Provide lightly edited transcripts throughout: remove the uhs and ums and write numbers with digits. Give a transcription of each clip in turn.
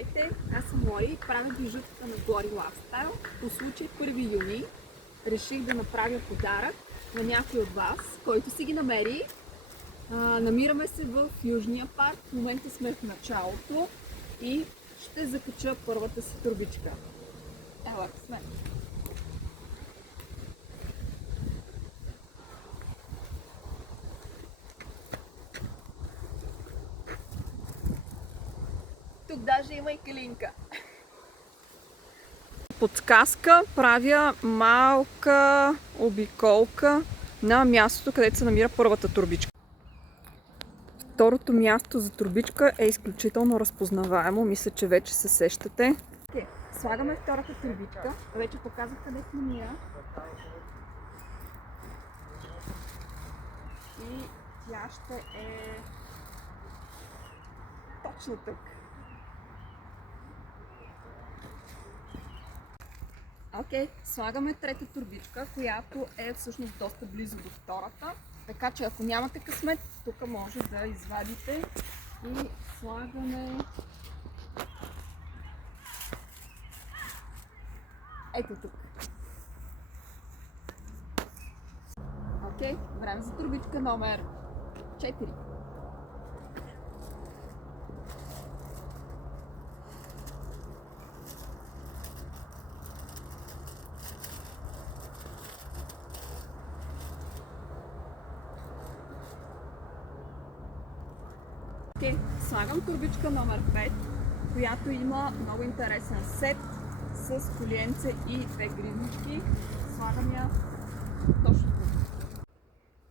Здравейте, аз съм Лори, правя бижутата на Гори Lifestyle. По случай 1 юни реших да направя подарък на някой от вас, който си ги намери. Намираме се в Южния парк, в момента сме в началото и ще закача първата си турбичка. Ела, сме! Тук даже има и калинка. Подсказка, правя малка обиколка на мястото, където се намира първата турбичка. Второто място за турбичка е изключително разпознаваемо, мисля, че вече се сещате. Слагаме втората турбичка, вече показах къде се намира. И тя ще е точно тук. Окей, слагаме трета турбичка, която е всъщност доста близо до втората. Така че ако нямате късмет, тук може да извадите и слагаме ето тук. Окей, време за турбичка номер 4. Слагам турбичка номер 5, която има много интересен сет с коленце и две гривнички. Слагам я точно тук.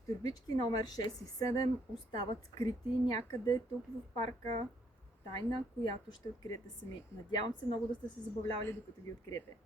Турбички номер 6 и 7 остават скрити някъде тук в парка. Тайна, която ще откриете сами. Надявам се много да сте се забавлявали, докато ги откриете.